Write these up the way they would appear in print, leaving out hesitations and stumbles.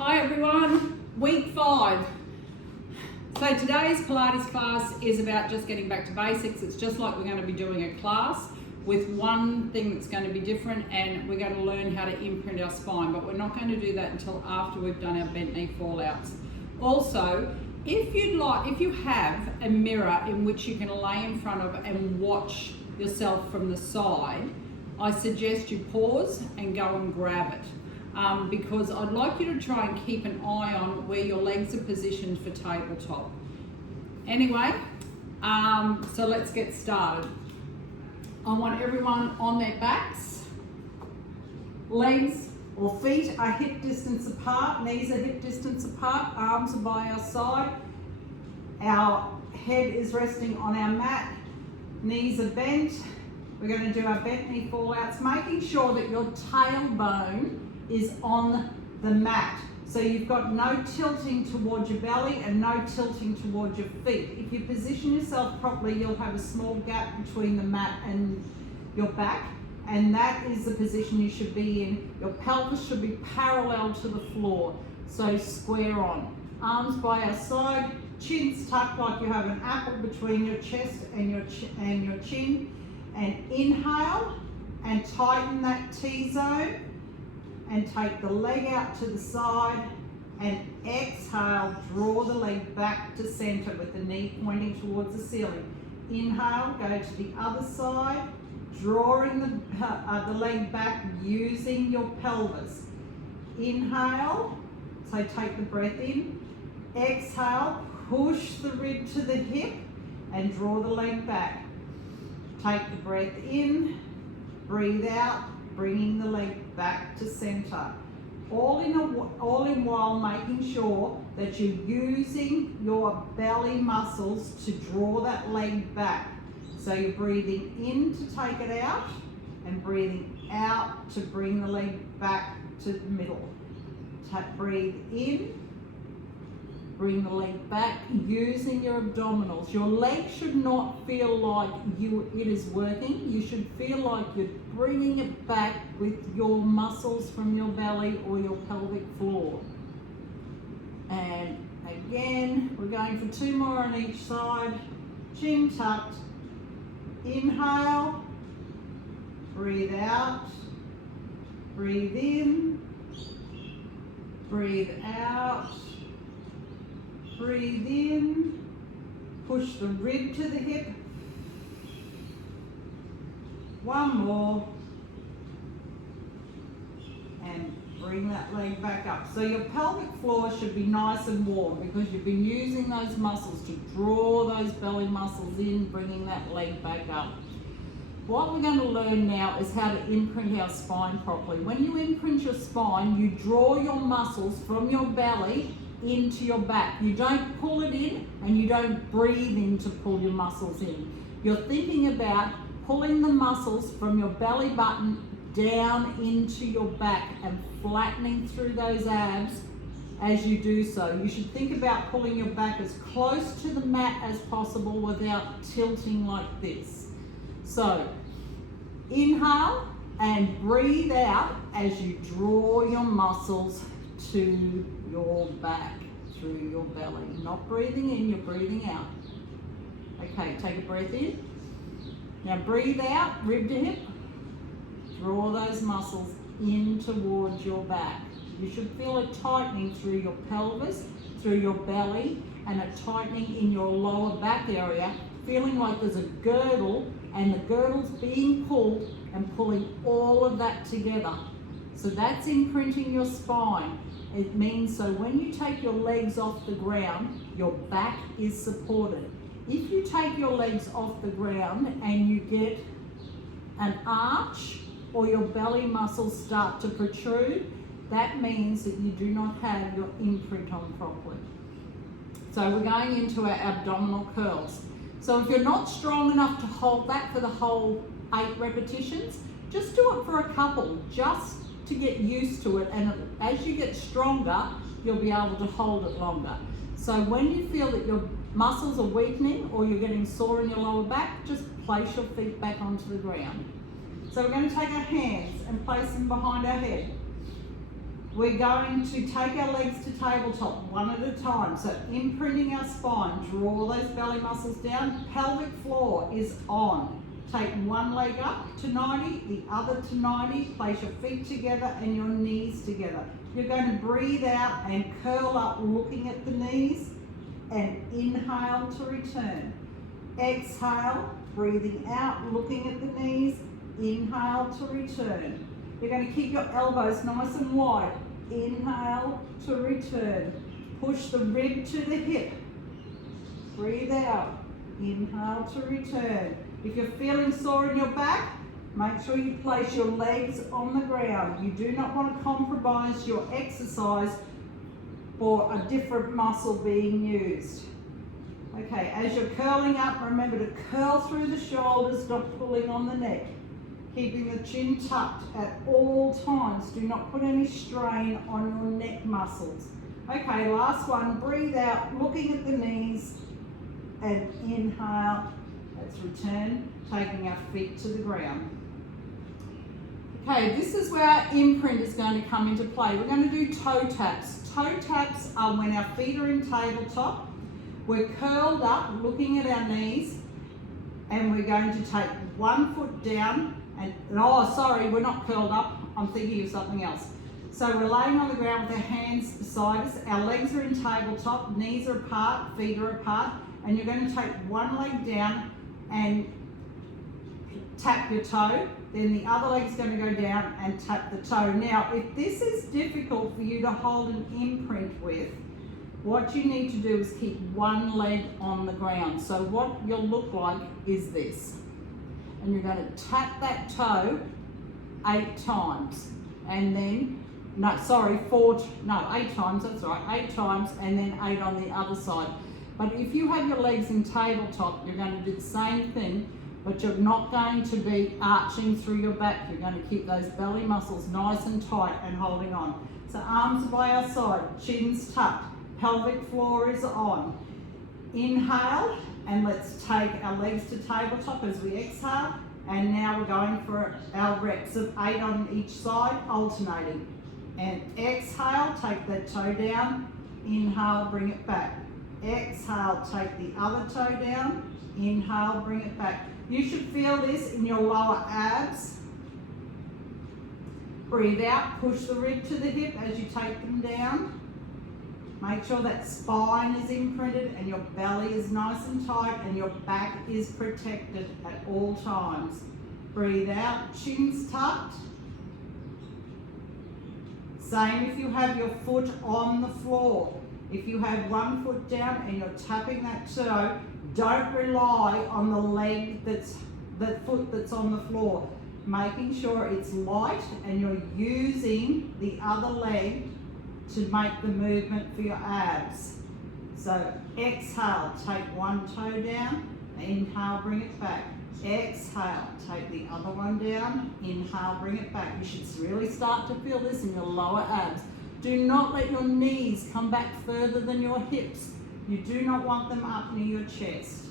Hi everyone, week 5. So today's Pilates class is about just getting back to basics. It's just like we're going to be doing a class with one thing that's going to be different, and we're going to learn how to imprint our spine, but we're not going to do that until after we've done our bent knee fallouts. Also, if you have a mirror in which you can lay in front of and watch yourself from the side, I suggest you pause and go and grab it. Because I'd like you to try and keep an eye on where your legs are positioned for tabletop. Anyway, so let's get started. I want everyone on their backs. Legs or feet are hip distance apart, knees are hip distance apart, arms are by our side. Our head is resting on our mat, knees are bent. We're going to do our bent knee fallouts, making sure that your tailbone is on the mat. So you've got no tilting towards your belly and no tilting towards your feet. If you position yourself properly, you'll have a small gap between the mat and your back, and that is the position you should be in. Your pelvis should be parallel to the floor, so square on. Arms by our side, chins tucked like you have an apple between your chest and your chin. And inhale and tighten that T-zone. And take the leg out to the side, and exhale, draw the leg back to center with the knee pointing towards the ceiling. Inhale, go to the other side, drawing the leg back using your pelvis. Inhale, so take the breath in. Exhale, push the rib to the hip and draw the leg back. Take the breath in, breathe out, bringing the leg back to center. All in while making sure that you're using your belly muscles to draw that leg back. So you're breathing in to take it out and breathing out to bring the leg back to the middle. Breathe in, bring the leg back using your abdominals. Your leg should not feel like it is working. You should feel like you're bringing it back with your muscles from your belly or your pelvic floor. And again, we're going for 2 more on each side. Chin tucked. Inhale. Breathe out. Breathe in. Breathe out. Breathe in, push the rib to the hip. 1 more. And bring that leg back up. So your pelvic floor should be nice and warm because you've been using those muscles to draw those belly muscles in, bringing that leg back up. What we're going to learn now is how to imprint our spine properly. When you imprint your spine, you draw your muscles from your belly into your back. You don't pull it in and you don't breathe in to pull your muscles in. You're thinking about pulling the muscles from your belly button down into your back and flattening through those abs as you do so. You should think about pulling your back as close to the mat as possible without tilting like this. So inhale and breathe out as you draw your muscles to your back through your belly. Not breathing in, you're breathing out. Okay, take a breath in. Now breathe out, rib to hip. Draw those muscles in towards your back. You should feel a tightening through your pelvis, through your belly, and a tightening in your lower back area, feeling like there's a girdle, and the girdle's being pulled and pulling all of that together. So that's imprinting your spine. It means so when you take your legs off the ground, your back is supported. If you take your legs off the ground and you get an arch or your belly muscles start to protrude, that means that you do not have your imprint on properly. So we're going into our abdominal curls. So if you're not strong enough to hold that for the whole 8 repetitions, just do it for a couple, just to get used to it, and as you get stronger, you'll be able to hold it longer. So when you feel that your muscles are weakening or you're getting sore in your lower back, just place your feet back onto the ground. So we're going to take our hands and place them behind our head. we're going to take our legs to tabletop one at a time. So imprinting our spine, draw those belly muscles down, pelvic floor is on. Take one leg up to 90, the other to 90, place your feet together and your knees together. You're going to breathe out and curl up looking at the knees and inhale to return. Exhale, breathing out, looking at the knees, inhale to return. You're going to keep your elbows nice and wide. Inhale to return. Push the rib to the hip. Breathe out. Inhale to return. If you're feeling sore in your back, make sure you place your legs on the ground. You do not want to compromise your exercise for a different muscle being used. Okay, as you're curling up, remember to curl through the shoulders, not pulling on the neck. Keeping the chin tucked at all times. Do not put any strain on your neck muscles. Okay, last one. Breathe out, looking at the knees, and inhale. Let's return, taking our feet to the ground. Okay, this is where our imprint is going to come into play. We're going to do toe taps. Toe taps are when our feet are in tabletop. We're curled up, looking at our knees, and we're going to take one foot down. And oh, sorry, we're not curled up. I'm thinking of something else. So we're laying on the ground with our hands beside us. Our legs are in tabletop, knees are apart, feet are apart, and you're going to take one leg down and tap your toe. Then the other leg's going to go down and tap the toe. Now, if this is difficult for you to hold an imprint with, what you need to do is keep one leg on the ground. So what you'll look like is this. And you're going to tap that toe 8 times. And then, 8 times, that's right, 8 times, and then 8 on the other side. But if you have your legs in tabletop, you're going to do the same thing, but you're not going to be arching through your back. You're going to keep those belly muscles nice and tight and holding on. So arms are by our side, chins tucked, pelvic floor is on. Inhale, and let's take our legs to tabletop as we exhale. And now we're going for our reps of 8 on each side, alternating. And exhale, take that toe down. Inhale, bring it back. Exhale, take the other toe down. Inhale, bring it back. You should feel this in your lower abs. Breathe out, push the rib to the hip as you take them down. Make sure that spine is imprinted and your belly is nice and tight and your back is protected at all times. Breathe out, chins tucked. Same if you have your foot on the floor. If you have one foot down and you're tapping that toe, don't rely on the foot that's on the floor. Making sure it's light and you're using the other leg to make the movement for your abs. So exhale, take one toe down, inhale, bring it back. Exhale, take the other one down, inhale, bring it back. You should really start to feel this in your lower abs. Do not let your knees come back further than your hips. You do not want them up near your chest.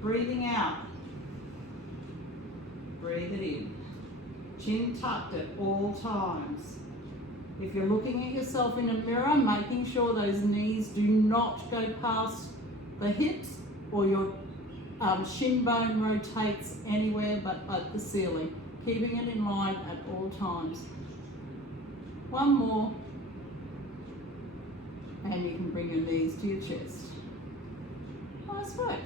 Breathing out. Breathe it in. Chin tucked at all times. If you're looking at yourself in a mirror, making sure those knees do not go past the hips or your shin bone rotates anywhere but at the ceiling. Keeping it in line at all times. One more. And you can bring your knees to your chest. Nice work.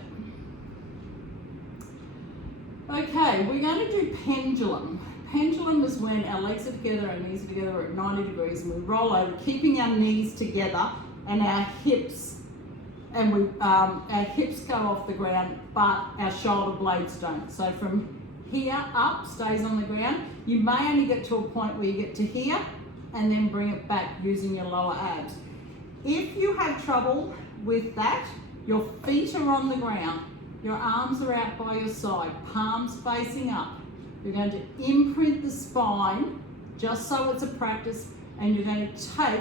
Okay, we're going to do pendulum. Pendulum is when our legs are together, our knees are together, we're at 90 degrees, and we roll over, keeping our knees together and our hips, and our hips go off the ground, but our shoulder blades don't. So from here up, stays on the ground. You may only get to a point where you get to here, and then bring it back using your lower abs. If you have trouble with that, your feet are on the ground, your arms are out by your side, palms facing up. You're going to imprint the spine, just so it's a practice, and you're going to take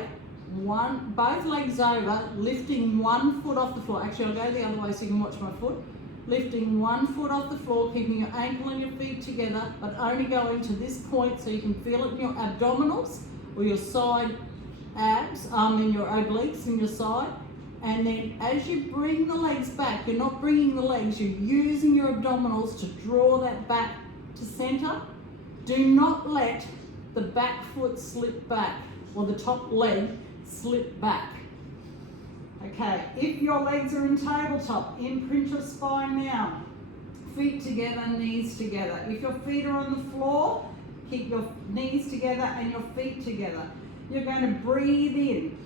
both legs over, lifting one foot off the floor. Actually, I'll go the other way so you can watch my foot. lifting one foot off the floor, keeping your ankle and your feet together, but only going to this point so you can feel it in your abdominals or your side abs, in your obliques in your side. And then as you bring the legs back, you're not bringing the legs, you're using your abdominals to draw that back to center. Do not let the back foot slip back or the top leg slip back. Okay, if your legs are in tabletop, imprint your spine now. Feet together, knees together. If your feet are on the floor, keep your knees together and your feet together. You're going to breathe in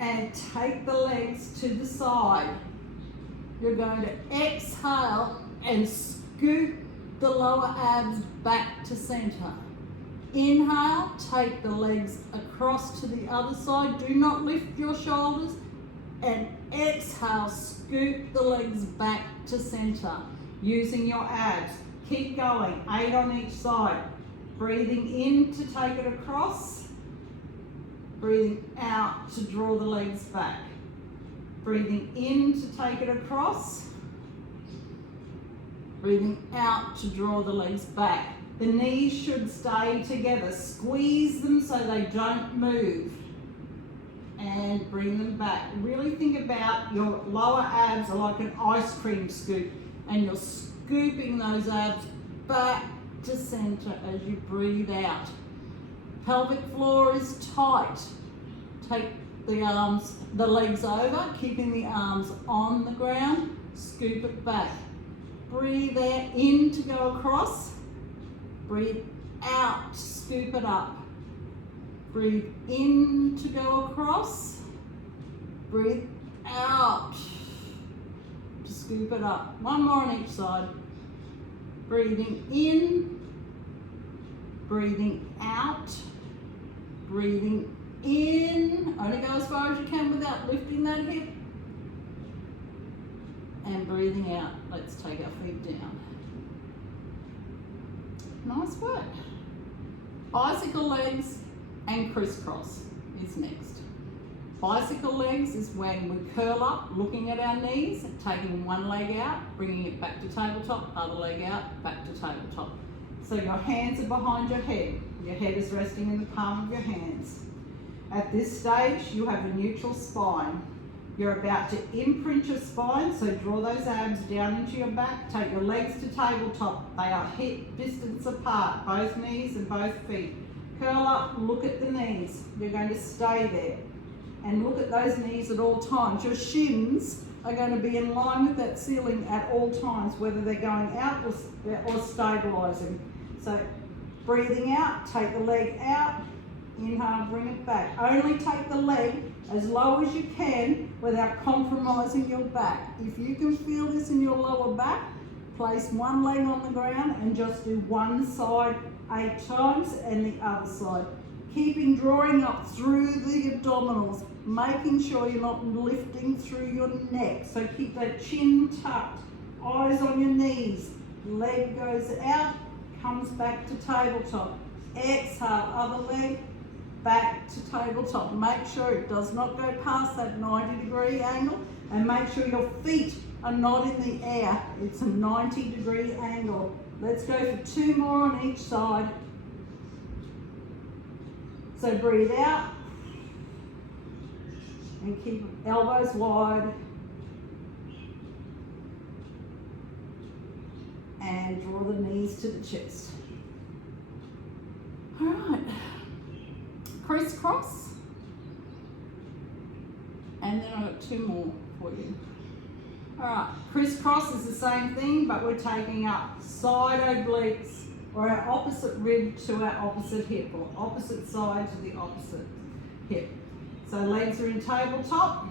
and take the legs to the side. You're going to exhale and scoop the lower abs back to center. Inhale, take the legs across to the other side. Do not lift your shoulders. And exhale, scoop the legs back to center using your abs. Keep going, 8 on each side. Breathing in to take it across. Breathing out to draw the legs back. Breathing in to take it across. Breathing out to draw the legs back. The knees should stay together. Squeeze them so they don't move. And bring them back. Really think about your lower abs are like an ice cream scoop, and you're scooping those abs back to center as you breathe out. Pelvic floor is tight. Take the legs over, keeping the arms on the ground, scoop it back. Breathe in to go across. Breathe out to scoop it up. Breathe in to go across. Breathe out to scoop it up. One more on each side. Breathing in, breathing out, breathing in. Only go as far as you can without lifting that hip. And breathing out. Let's take our feet down. Nice work. Bicycle legs and crisscross is next. Bicycle legs is when we curl up, looking at our knees, taking one leg out, bringing it back to tabletop, other leg out, back to tabletop. So your hands are behind your head is resting in the palm of your hands. At this stage, you have a neutral spine. You're about to imprint your spine, so draw those abs down into your back, take your legs to tabletop. They are hip distance apart, both knees and both feet. Curl up, look at the knees. You're going to stay there. And look at those knees at all times. Your shins are going to be in line with that ceiling at all times, whether they're going out or stabilising. So breathing out, take the leg out, inhale, bring it back. Only take the leg as low as you can without compromising your back. If you can feel this in your lower back, place one leg on the ground and just do one side 8 times and the other side. Keeping drawing up through the abdominals, making sure you're not lifting through your neck. So keep that chin tucked, eyes on your knees. Leg goes out, comes back to tabletop. Exhale, other leg, back to tabletop. Make sure it does not go past that 90-degree angle, and make sure your feet are not in the air. It's a 90-degree angle. Let's go for 2 more on each side. So breathe out and keep elbows wide and draw the knees to the chest. All right, crisscross, and then I've got 2 more for you. All right, crisscross is the same thing, but we're taking up side obliques or our opposite rib to our opposite hip, or opposite side to the opposite hip. So legs are in tabletop.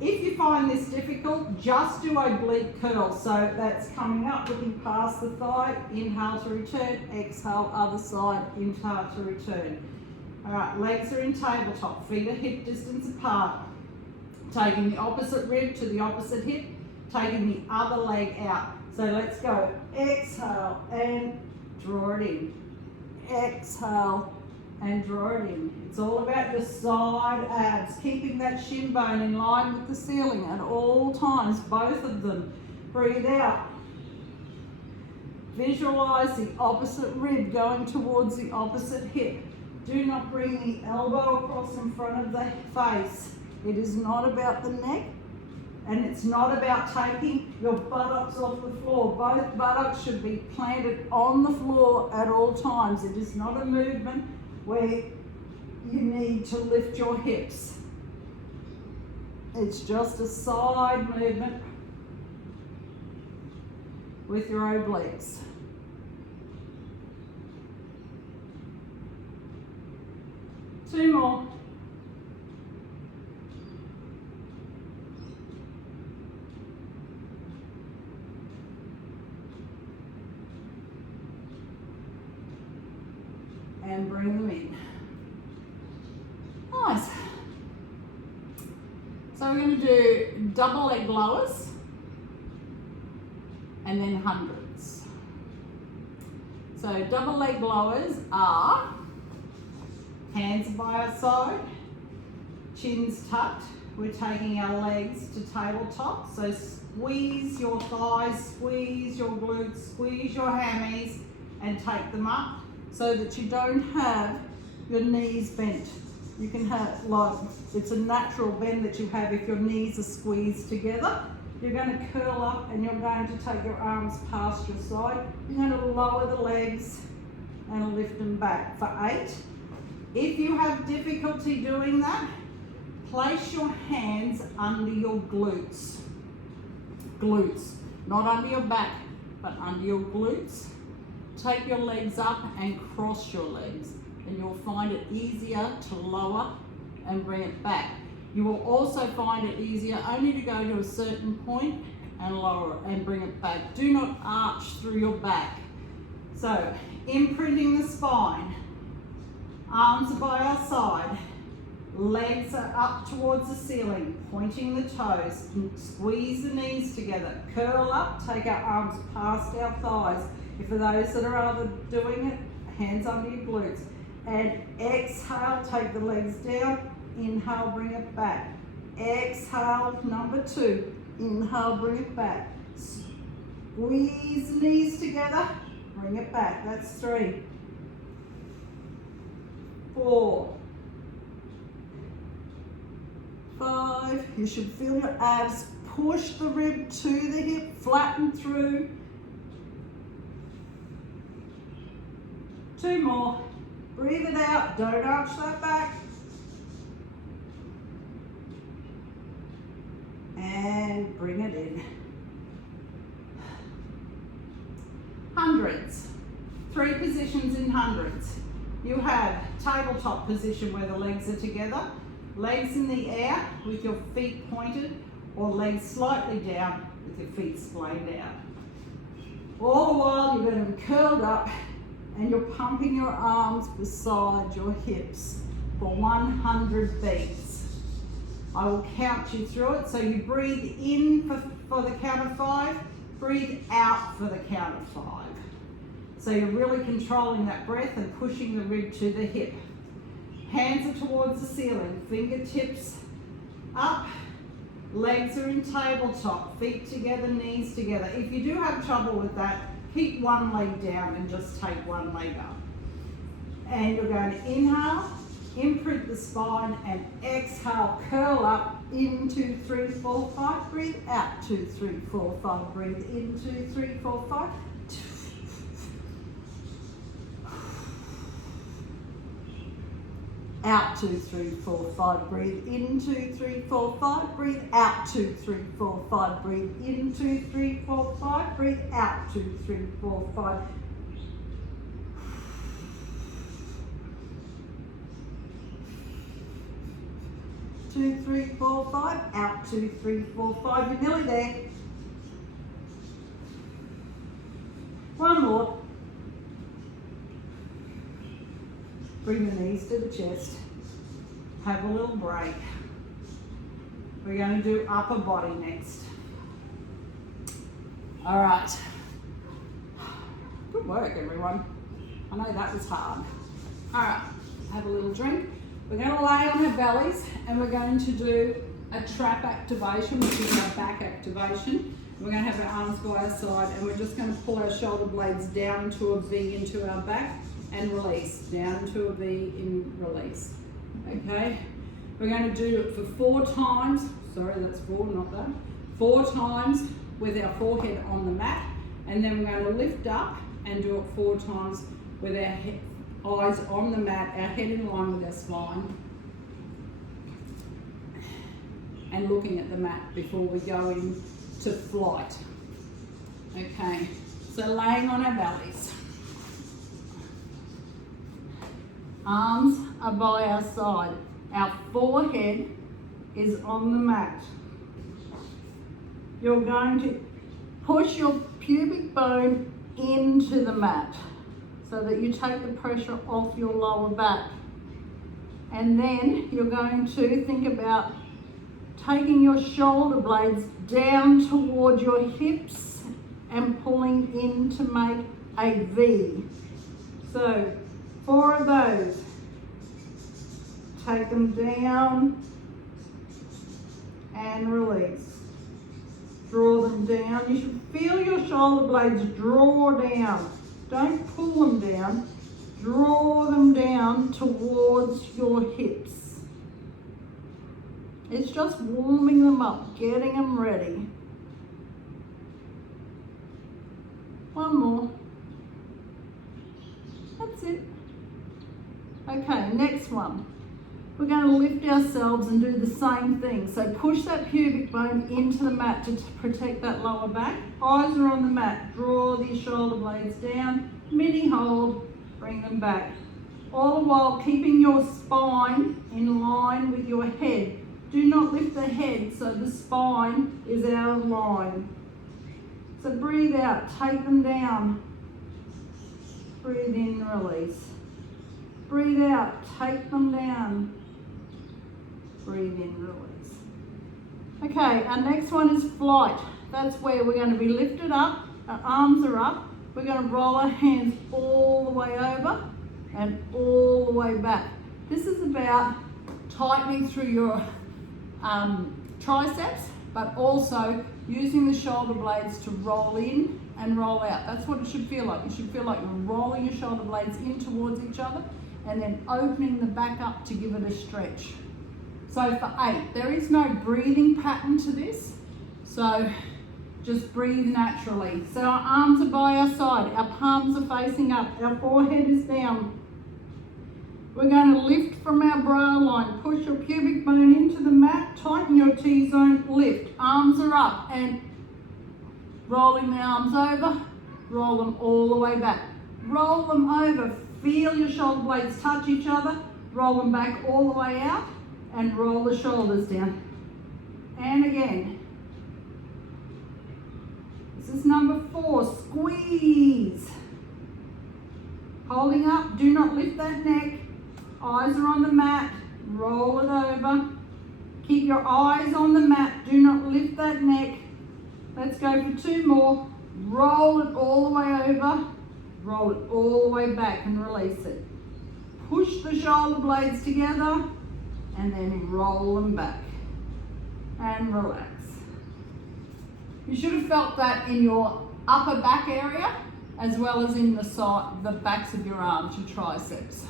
If you find this difficult, just do oblique curls. So that's coming up, looking past the thigh, inhale to return, exhale, other side, inhale to return. All right, legs are in tabletop, feet are hip distance apart. Taking the opposite rib to the opposite hip, taking the other leg out. So let's go. Exhale and draw it in. Exhale and draw it in. It's all about your side abs, keeping that shin bone in line with the ceiling at all times, both of them. Breathe out. Visualize the opposite rib going towards the opposite hip. Do not bring the elbow across in front of the face. It is not about the neck, and it's not about taking your buttocks off the floor. Both buttocks should be planted on the floor at all times. It is not a movement where you need to lift your hips. It's just a side movement with your obliques. Two more. And bring them in. Nice. So we're going to do double leg lowers and then hundreds. So double leg lowers are hands by our side, chins tucked. We're taking our legs to tabletop. So squeeze your thighs, squeeze your glutes, squeeze your hammies and take them up so that you don't have your knees bent. You can have, like, it's a natural bend that you have if your knees are squeezed together. You're going to curl up and you're going to take your arms past your side. You're going to lower the legs and lift them back for 8. If you have difficulty doing that, place your hands under your glutes. Glutes, not under your back, but under your glutes. Take your legs up and cross your legs, and you'll find it easier to lower and bring it back. You will also find it easier only to go to a certain point and lower it and bring it back. Do not arch through your back. So, imprinting the spine, arms are by our side, legs are up towards the ceiling, pointing the toes, squeeze the knees together, curl up, take our arms past our thighs. If for those that are either doing it, hands under your glutes. And exhale, take the legs down, inhale, bring it back. Exhale, number 2, inhale, bring it back. Squeeze the knees together, bring it back. That's 3, 4, 5. You should feel your abs push the rib to the hip, flatten through. 2 more. Breathe it out. Don't arch that back. And bring it in. Hundreds. 3 positions in hundreds. You have tabletop position where the legs are together, legs in the air with your feet pointed, or legs slightly down with your feet splayed out. All the while you're going to be curled up and you're pumping your arms beside your hips for 100 beats. I will count you through it. So you breathe in for the count of 5, breathe out for the count of 5. So you're really controlling that breath and pushing the rib to the hip. Hands are towards the ceiling, fingertips up, legs are in tabletop, feet together, knees together. If you do have trouble with that, keep one leg down and just take one leg up. And you're going to inhale, imprint the spine, and exhale, curl up, in 2, 3, 4, 5, breathe out, 2, 3, 4, 5, breathe in, 2, 3, 4, 5. Out, 2, 3, 4, 5, breathe in, 2, 3, 4, 5, breathe out, 2, 3, 4, 5, breathe in, 2, 3, 4, 5, breathe out, 2, 3, 4, 5. Two, 3, 4, 5, out, 2, 3, 4, 5, you're nearly there. One more. Bring the knees to the chest. Have a little break. We're going to do upper body next. All right. Good work, everyone. I know that was hard. All right, have a little drink. We're going to lay on our bellies and we're going to do a trap activation, which is our back activation. We're going to have our arms by our side, and we're just going to pull our shoulder blades down into a V into our back and release. Down into a V in release. Okay? We're going to do it for 4 times. Sorry, that's 4, not that. 4 times with our forehead on the mat, and then we're going to lift up and do it 4 times with our eyes on the mat, our head in line with our spine, and looking at the mat before we go into flight. Okay, so laying on our bellies. Arms are by our side. Our forehead is on the mat. You're going to push your pubic bone into the mat so that you take the pressure off your lower back. And then you're going to think about taking your shoulder blades down towards your hips and pulling in to make a V. So 4 of those. Take them down and release. Draw them down. You should feel your shoulder blades draw down. Don't pull them down. Draw them down towards your hips. It's just warming them up, getting them ready. 1 more. That's it. Okay, next one. We're going to lift ourselves and do the same thing. So push that pubic bone into the mat to protect that lower back. Eyes are on the mat. Draw the shoulder blades down. Mini hold. Bring them back. All the while keeping your spine in line with your head. Do not lift the head so the spine is out of line. So breathe out. Take them down. Breathe in, release. Breathe out. Take them down. Breathe in, release. Okay, our next one is flight. That's where we're going to be lifted up, our arms are up. We're going to roll our hands all the way over and all the way back. This is about tightening through your triceps, but also using the shoulder blades to roll in and roll out. That's what it should feel like. It should feel like you're rolling your shoulder blades in towards each other and then opening the back up to give it a stretch. So for 8, there is no breathing pattern to this, so just breathe naturally. So our arms are by our side, our palms are facing up, our forehead is down. We're going to lift from our brow line, push your pubic bone into the mat, tighten your T-zone, lift. Arms are up and rolling the arms over, roll them all the way back. Roll them over, feel your shoulder blades touch each other, roll them back all the way out and roll the shoulders down. And again. This is number 4, squeeze. Holding up, do not lift that neck. Eyes are on the mat, roll it over. Keep your eyes on the mat, do not lift that neck. Let's go for 2 more. Roll it all the way over, roll it all the way back and release it. Push the shoulder blades together and then roll them back and relax. You should have felt that in your upper back area as well as in the backs of your arms, your triceps.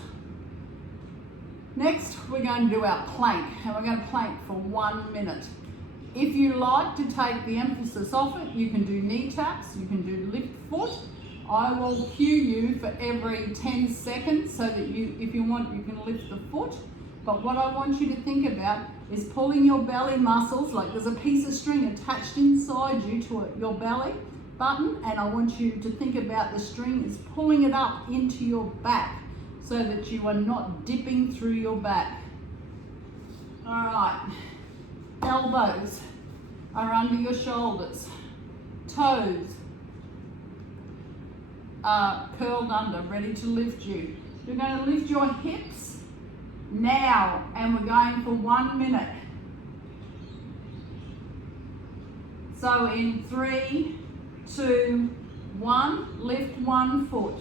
Next, we're going to do our plank, and we're going to plank for 1 minute. If you like to take the emphasis off it, you can do knee taps, you can do lift foot. I will cue you for every 10 seconds so that if you want, you can lift the foot. But what I want you to think about is pulling your belly muscles, like there's a piece of string attached inside you to your belly button, and I want you to think about the string is pulling it up into your back so that you are not dipping through your back. All right, elbows are under your shoulders, toes are curled under, ready to lift you. You're going to lift your hips now, and we're going for 1 minute. So in 3, 2, 1, lift 1 foot.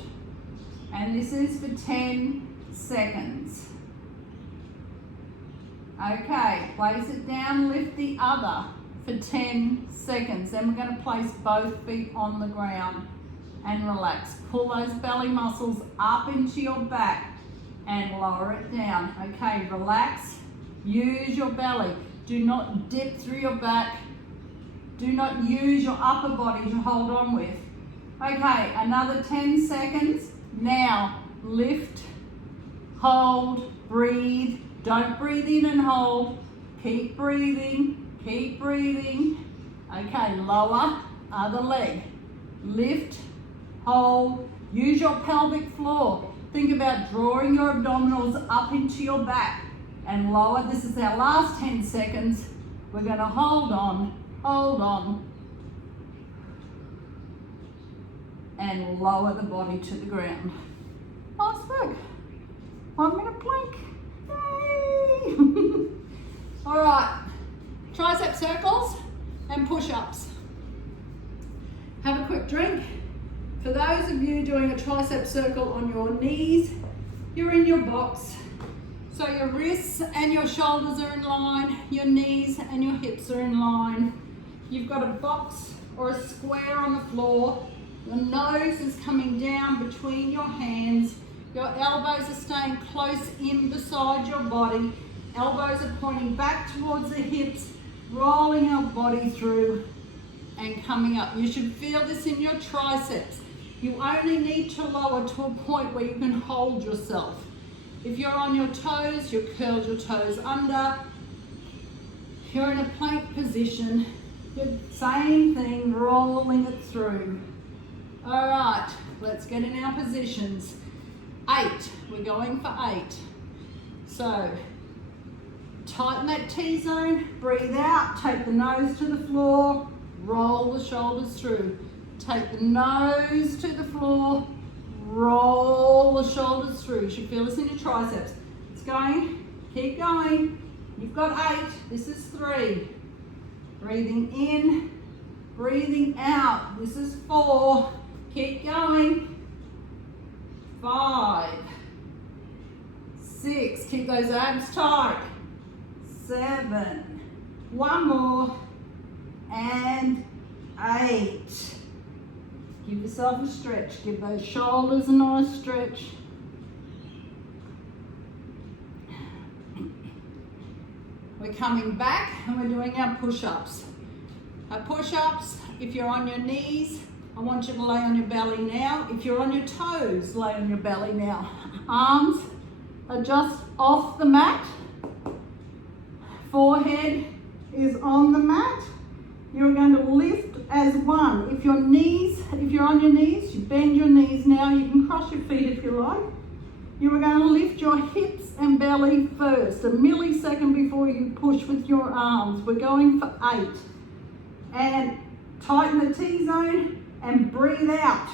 And this is for 10 seconds. Okay, place it down, lift the other for 10 seconds. Then we're going to place both feet on the ground and relax. Pull those belly muscles up into your back and lower it down. Okay, relax. Use your belly. Do not dip through your back. Do not use your upper body to hold on with. Okay, another 10 seconds. Now, lift, hold, breathe. Don't breathe in and hold. Keep breathing, keep breathing. Okay, lower other leg. Lift, hold, use your pelvic floor. Think about drawing your abdominals up into your back and lower. This is our last 10 seconds. We're going to hold on, and lower the body to the ground. Nice work. 1 minute plank. Yay! All right, tricep circles and push-ups. Have a quick drink. For those of you doing a tricep circle on your knees, you're in your box. So your wrists and your shoulders are in line, your knees and your hips are in line. You've got a box or a square on the floor. Your nose is coming down between your hands. Your elbows are staying close in beside your body. Elbows are pointing back towards the hips, rolling our body through and coming up. You should feel this in your triceps. You only need to lower to a point where you can hold yourself. If you're on your toes, you curl your toes under. If you're in a plank position, same thing, rolling it through. All right, let's get in our positions. 8, we're going for 8. So, tighten that T-zone, breathe out, take the nose to the floor, roll the shoulders through. Take the nose to the floor, roll the shoulders through. You should feel this in your triceps. It's going, keep going. You've got 8, this is 3. Breathing in, breathing out. This is 4, keep going. 5, 6, keep those abs tight. 7, one more, and 8. Give yourself a stretch. Give those shoulders a nice stretch. We're coming back and we're doing our push-ups. Our push-ups, if you're on your knees, I want you to lay on your belly now. If you're on your toes, lay on your belly now. Arms are just off the mat. Forehead is on the mat. You're going to lift as one. If you're on your knees, you bend your knees now. You can cross your feet if you like. You are going to lift your hips and belly first, a millisecond before you push with your arms. We're going for 8. And tighten the T-zone and breathe out.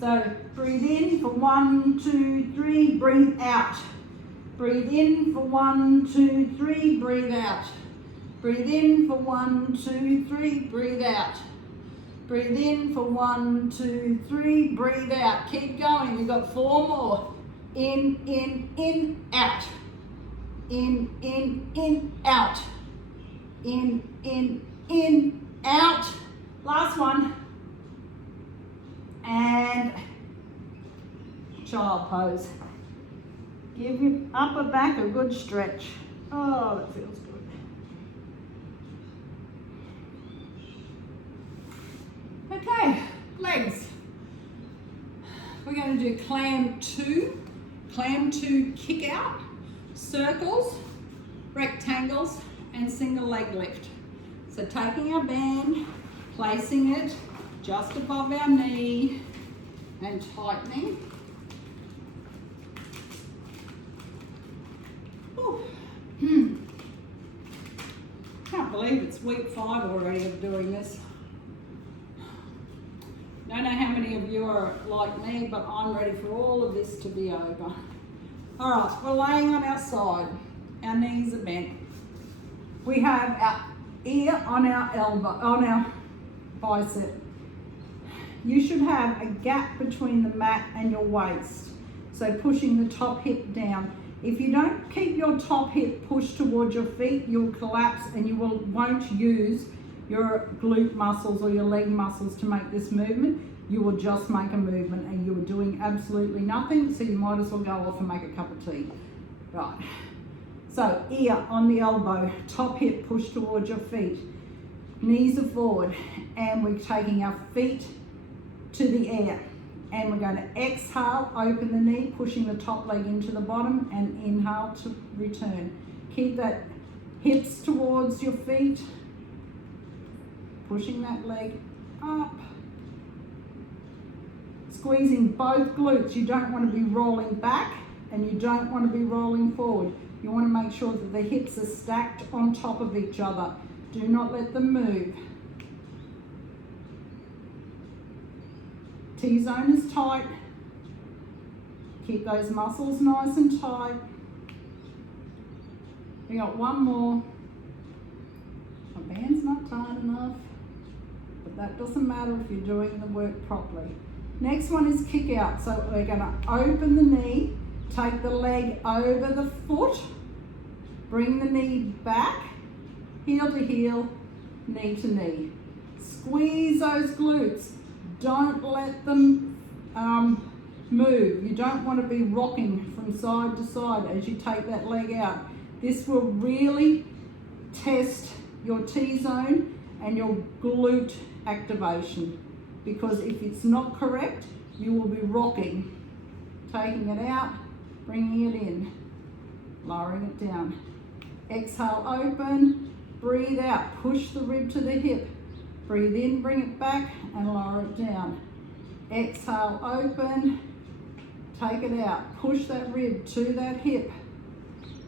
So breathe in for 1, 2, 3, breathe out. Breathe in for 1, 2, 3, breathe out. Breathe in for 1, 2, 3, breathe out. Breathe in for 1, 2, 3, breathe out. Keep going, you've got 4 more. In, out. In, out. In, out. Last one. And child pose. Give your upper back a good stretch. Oh, that feels good. Okay, legs. We're going to do clam 2 kick out, circles, rectangles, and single leg lift. So taking our band, placing it just above our knee, and tightening. Can't believe it's week 5 already of doing this. Don't know how many of you are like me, but I'm ready for all of this to be over. All right, we're laying on our side. Our knees are bent. We have our ear on our elbow, on our bicep. You should have a gap between the mat and your waist. So pushing the top hip down. If you don't keep your top hip pushed towards your feet, you'll collapse and you won't use your glute muscles or your leg muscles to make this movement. You will just make a movement and you are doing absolutely nothing, so you might as well go off and make a cup of tea. Right. So ear on the elbow, top hip pushed towards your feet. Knees are forward and we're taking our feet to the air. And we're going to exhale, open the knee, pushing the top leg into the bottom, and inhale to return. Keep that hips towards your feet, pushing that leg up. Squeezing both glutes. You don't want to be rolling back and you don't want to be rolling forward. You want to make sure that the hips are stacked on top of each other. Do not let them move. T-zone is tight. Keep those muscles nice and tight. We got one more. My band's not tight enough, but that doesn't matter if you're doing the work properly. Next one is kick out. So we're going to open the knee, take the leg over the foot, bring the knee back, heel to heel, knee to knee. Squeeze those glutes. Don't let them move. You don't want to be rocking from side to side as you take that leg out. This will really test your T-zone and your glute activation, because if it's not correct, you will be rocking. Taking it out, bringing it in, lowering it down. Exhale, open, breathe out, push the rib to the hip. Breathe in, bring it back and lower it down. Exhale, open, take it out, push that rib to that hip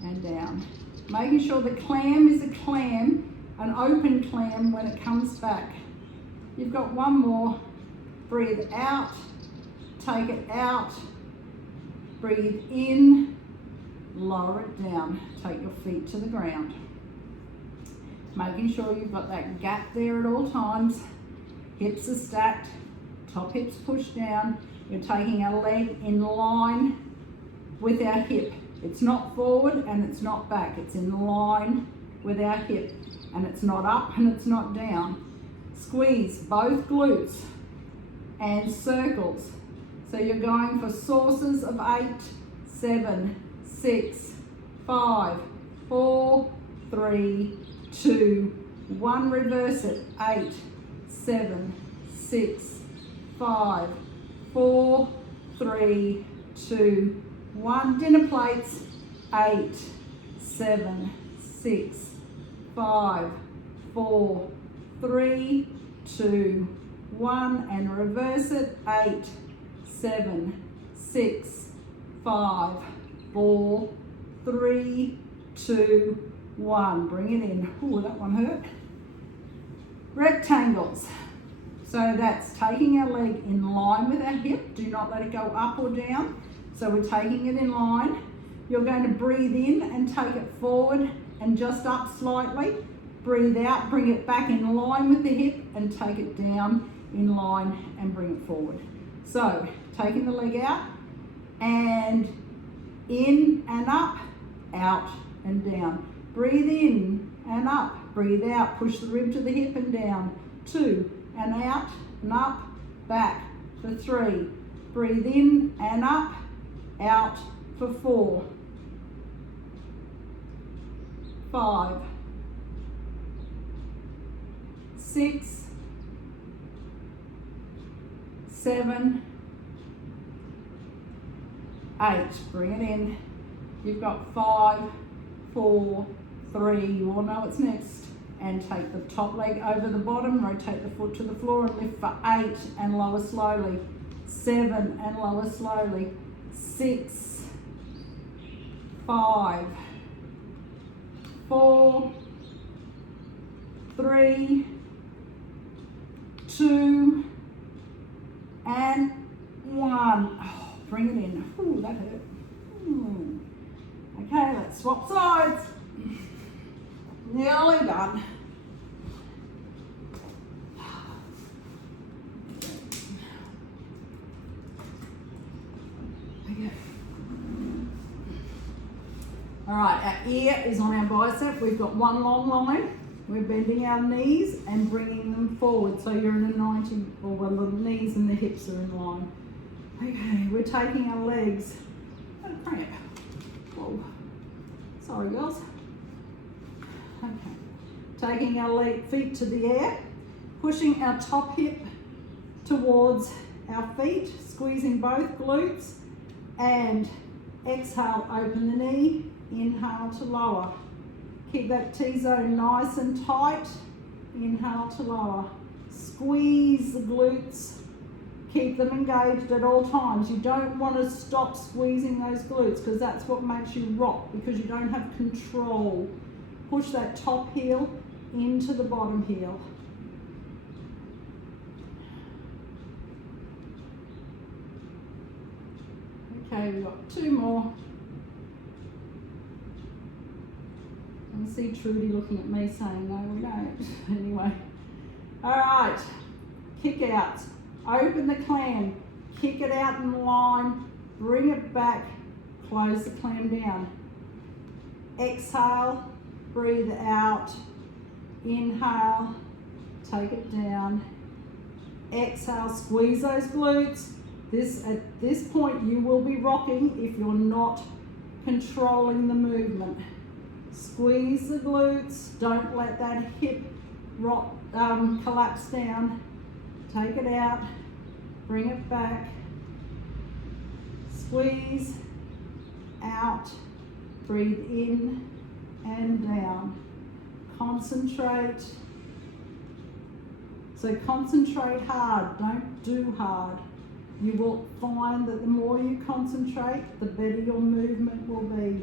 and down. Making sure the clam is a clam, an open clam when it comes back. You've got one more. Breathe out, take it out, breathe in, lower it down, take your feet to the ground. Making sure you've got that gap there at all times. Hips are stacked, top hips pushed down. We're taking our leg in line with our hip. It's not forward and it's not back. It's in line with our hip, and it's not up and it's not down. Squeeze both glutes and circles. So you're going for sources of 8, 7, 6, 5, 4, 3, 2, 1. Reverse it. 8, 7, 6, 5, 4, 3, 2, 1. Dinner plates. 8, 7, 6, 5, 4, 3, 2, 1. And reverse it. 8, 7, 6, 5, 4, 3, 2, 1. Bring it in. Ooh, that one hurt. Rectangles. So that's taking our leg in line with our hip. Do not let it go up or down. So we're taking it in line. You're going to breathe in and take it forward and just up slightly. Breathe out, bring it back in line with the hip and take it down in line and bring it forward. So taking the leg out and in and up, out and down. Breathe in and up, breathe out, push the rib to the hip and down. 2 and out and up, back for 3. Breathe in and up, out for 4, 5, 6, 7, 8. Bring it in. You've got 5, 4, 3. You all know what's next. And take the top leg over the bottom, rotate the foot to the floor and lift for 8 and lower slowly. 7 and lower slowly. 6, 5, 4, 3, 2, and 1. Oh, bring it in. Ooh, that hurt. Okay, let's swap sides. Nearly done. Okay. All right, our ear is on our bicep. We've got one long line. We're bending our knees and bringing them forward. So you're in a 90, or well, the knees and the hips are in line. Okay, we're taking our legs. Oh, cramp. Whoa. Sorry, girls. Okay. Taking our feet to the air, pushing our top hip towards our feet, squeezing both glutes, and exhale, open the knee, inhale to lower. Keep that T-zone nice and tight, inhale to lower. Squeeze the glutes, keep them engaged at all times. You don't want to stop squeezing those glutes because that's what makes you rock, because you don't have control. Push that top heel into the bottom heel. Okay, we've got two more. I see Trudy looking at me saying, no, we don't. Anyway. All right. Kick out. Open the clam. Kick it out in line. Bring it back. Close the clam down. Exhale. Breathe out. Inhale. Take it down. Exhale. Squeeze those glutes. At this point, you will be rocking if you're not controlling the movement. Squeeze the glutes. Don't let that hip rock, collapse down. Take it out. Bring it back. Squeeze. Out. Breathe in and down. Concentrate. So concentrate hard. Don't do hard. You will find that the more you concentrate, the better your movement will be.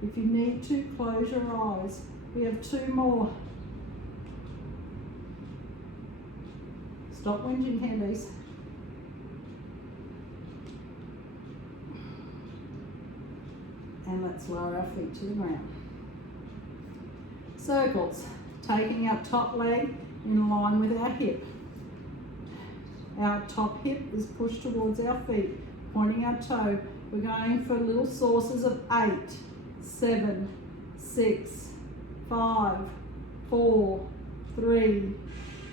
If you need to, close your eyes. We have two more. Stop whinging, Candice. And let's lower our feet to the ground. Circles, taking our top leg in line with our hip. Our top hip is pushed towards our feet, pointing our toe. We're going for little saucers of 8, 7, 6, 5, 4, 3,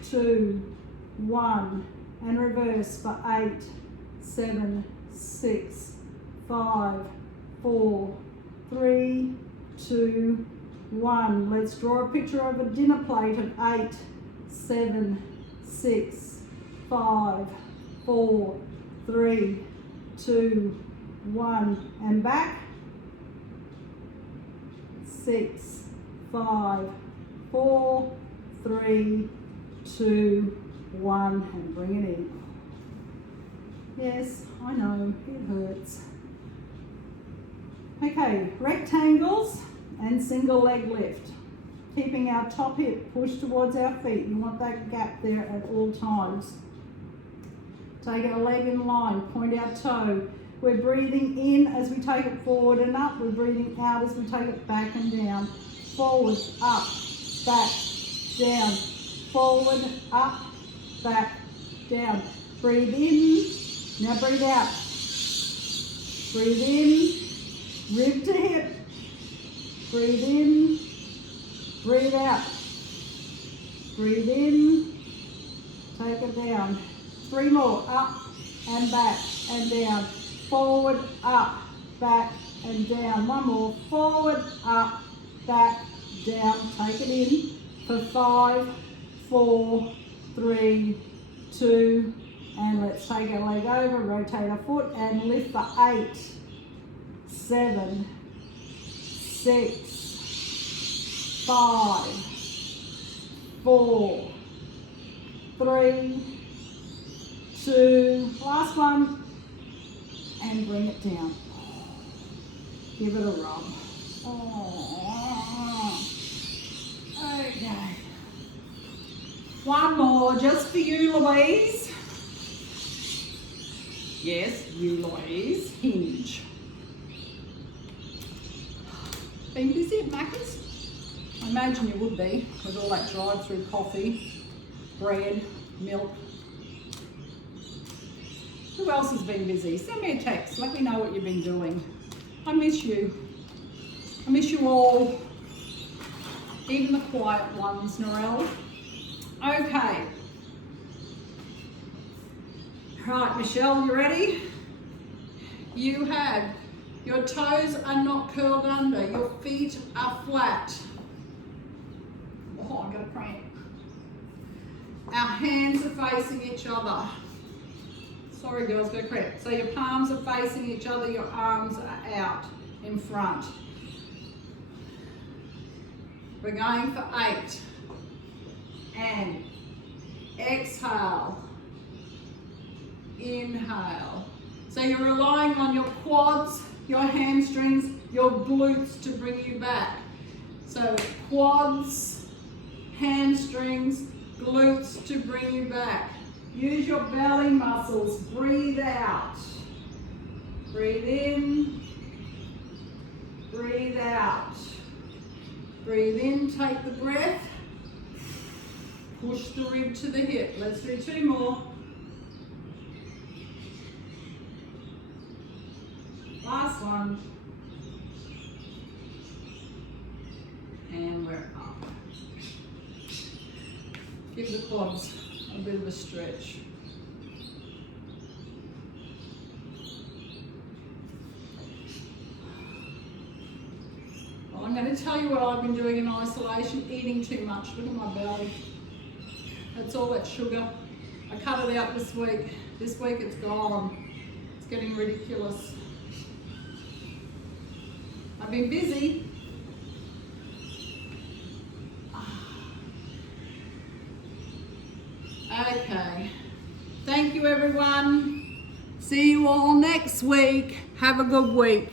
2, 1, and reverse for 8, 7, 6, 5, 4, 3, 2, 1. Let's draw a picture of a dinner plate of 8, 7, 6, 5, 4, 3, 2, 1, and back. 6, 5, 4, 3, 2, 1, and bring it in. Yes, I know, it hurts. Okay, rectangles and single leg lift. Keeping our top hip pushed towards our feet. You want that gap there at all times. Take our leg in line, point our toe. We're breathing in as we take it forward and up. We're breathing out as we take it back and down. Forward, up, back, down. Forward, up, back, down. Breathe in. Now breathe out. Breathe in. Rib to hip. Breathe in. Breathe out. Breathe in. Take it down. 3 more. Up and back and down. Forward, up, back and down. 1 more. Forward, up, back, down. Take it in for 5, 4, 3, 2, and let's take our leg over, rotate our foot and lift for 8, 7, 6, 5, 4, 3, 2, last one, and bring it down. Give it a rub. Oh. Okay. 1 more just for you, Louise. Yes, you, Louise. Hinge. Been busy at Macca's? I imagine you would be, with all that drive-through coffee, bread, milk. Who else has been busy? Send me a text. Let me know what you've been doing. I miss you. I miss you all, even the quiet ones, Norelle. Okay. Right, Michelle, you ready? You have, your toes are not curled under, your feet are flat. Oh, I'm gonna cramp. Our hands are facing each other. Sorry girls, go cramp. So your palms are facing each other, your arms are out in front. We're going for 8. And exhale. Inhale. So you're relying on your quads, your hamstrings, your glutes to bring you back. So quads, hamstrings, glutes to bring you back. Use your belly muscles. Breathe out. Breathe in. Breathe out. Breathe in, take the breath. Push the rib to the hip. Let's do 2 more. Last one. And we're up. Give the quads a bit of a stretch. I'm going to tell you what I've been doing in isolation, eating too much. Look at my belly. That's all that sugar. I cut it out this week. This week it's gone. It's getting ridiculous. I've been busy. Okay. Thank you everyone. See you all next week. Have a good week.